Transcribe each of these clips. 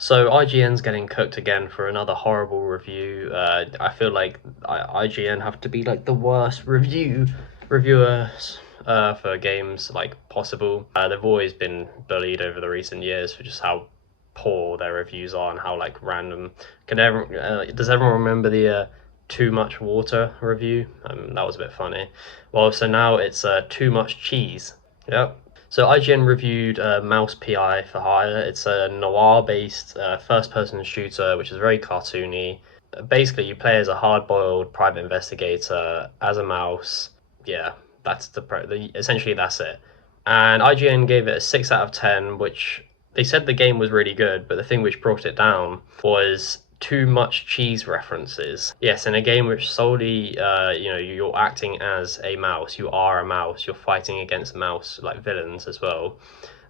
So IGN's getting cooked again for another horrible review. I feel like IGN have to be like the worst reviewers for games like possible. They've always been bullied over the recent years for just how poor their reviews are and how like random. Does everyone remember the too much water review? That was a bit funny. Well, so now it's too much cheese. Yep. So IGN reviewed Mouse PI for Hire. It's a noir-based first-person shooter, which is very cartoony. Basically, you play as a hard-boiled private investigator as a mouse. Yeah, that's essentially that's it. And IGN gave it a 6 out of 10, which they said the game was really good, but the thing which brought it down was too much cheese references. Yes, in a game which solely, you're acting as a mouse, you are a mouse, you're fighting against mouse like villains as well.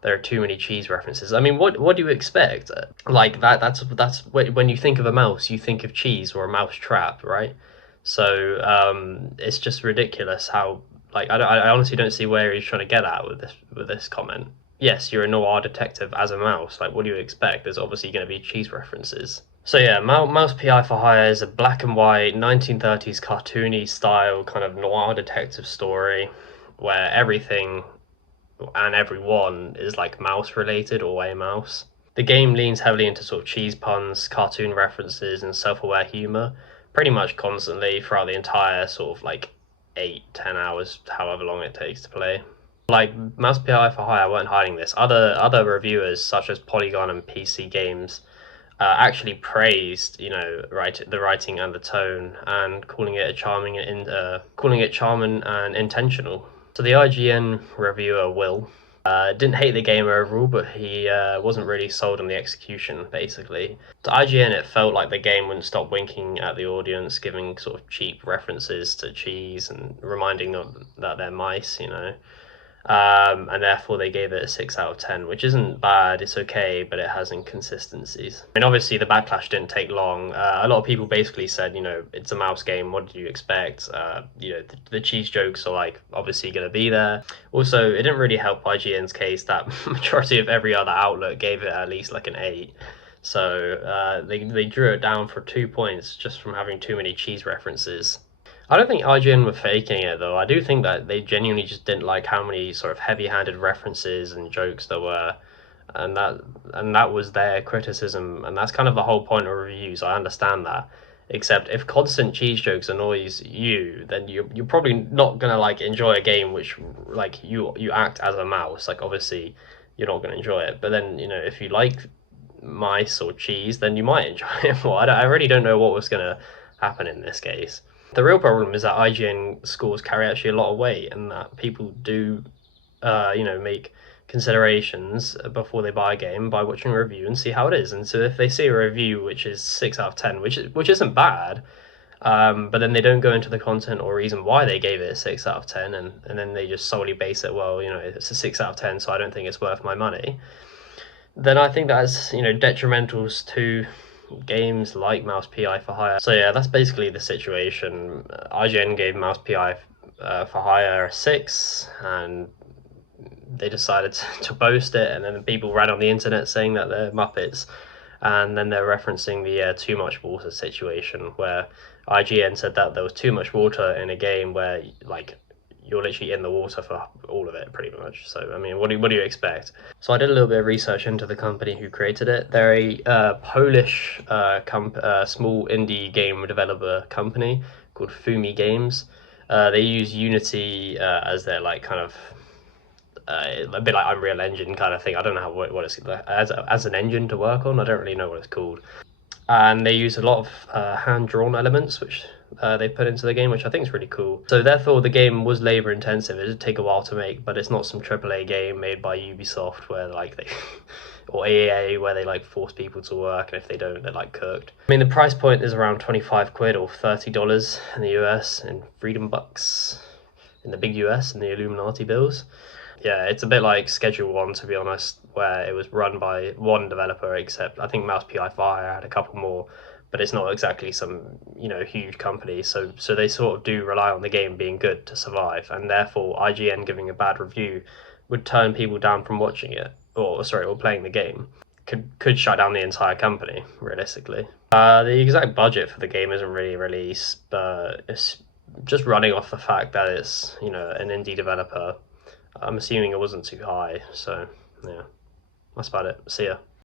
There are too many cheese references. I mean, what do you expect? Like that's when you think of a mouse, you think of cheese or a mouse trap, right? So it's just ridiculous how I honestly don't see where he's trying to get at with this comment. Yes, you're a noir detective as a mouse. Like, what do you expect? There's obviously going to be cheese references. So yeah, Mouse PI for Hire is a black and white 1930s cartoony style kind of noir detective story where everything and everyone is like mouse related or a mouse. The game leans heavily into sort of cheese puns, cartoon references, and self-aware humor pretty much constantly throughout the entire sort of like 8-10 hours, however long it takes to play. Like Mouse PI for Hire weren't hiding this. Other reviewers such as Polygon and PC Games actually praised, the writing and the tone, and calling it charming and intentional. So the IGN reviewer Will didn't hate the game overall, but he wasn't really sold on the execution. Basically, to IGN, it felt like the game wouldn't stop winking at the audience, giving sort of cheap references to cheese and reminding them that they're mice. And therefore they gave it a 6 out of 10, which isn't bad. It's okay, but it has inconsistencies. I mean, obviously the backlash didn't take long. A lot of people basically said, it's a mouse game. What did you expect? The cheese jokes are like obviously going to be there. Also, it didn't really help IGN's case that majority of every other outlet gave it at least like an 8. So they drew it down for 2 points just from having too many cheese references. I don't think IGN were faking it though. I do think that they genuinely just didn't like how many sort of heavy-handed references and jokes there were, and that was their criticism, and that's kind of the whole point of reviews. I understand that. Except if constant cheese jokes annoys you, then you're probably not gonna like enjoy a game which like you act as a mouse. Like obviously you're not gonna enjoy it. But then if you like mice or cheese, then you might enjoy it more. I really don't know what was gonna happen in this case. The real problem is that IGN scores carry actually a lot of weight, and that people do, make considerations before they buy a game by watching a review and see how it is. And so if they see a review which is 6 out of 10, which isn't bad, but then they don't go into the content or reason why they gave it a 6 out of 10, and then they just solely base it, well, it's a 6 out of 10, so I don't think it's worth my money. Then I think that's detrimental to games like Mouse PI for Hire. So yeah, that's basically the situation. IGN gave Mouse PI for Hire a 6, and they decided to boast it, and then people ran on the internet saying that they're Muppets, and then they're referencing the too much water situation, where IGN said that there was too much water in a game where like you're literally in the water for all of it, pretty much. So, I mean, what do you expect? So I did a little bit of research into the company who created it. They're a Polish small indie game developer company called Fumi Games. They use Unity as their like kind of a bit like Unreal Engine kind of thing. I don't know what it's as an engine to work on. I don't really know what it's called. And they use a lot of hand-drawn elements, which they put into the game, which I think is really cool. So therefore, the game was labor-intensive. It did take a while to make, but it's not some AAA game made by Ubisoft where like they or EA where they like force people to work, and if they don't, they're like cooked. I mean, the price point is around 25 quid or $30 in the US, in Freedom Bucks in the big US, in the Illuminati bills. Yeah, it's a bit like Schedule 1, to be honest, where it was run by one developer, except I think Mouse PI Fire had a couple more, but it's not exactly some, huge company. So they sort of do rely on the game being good to survive, and therefore IGN giving a bad review would turn people down from watching it, or playing the game. could shut down the entire company realistically. The exact budget for the game isn't really released, but it's just running off the fact that it's an indie developer. I'm assuming it wasn't too high, so yeah, that's about it. See ya.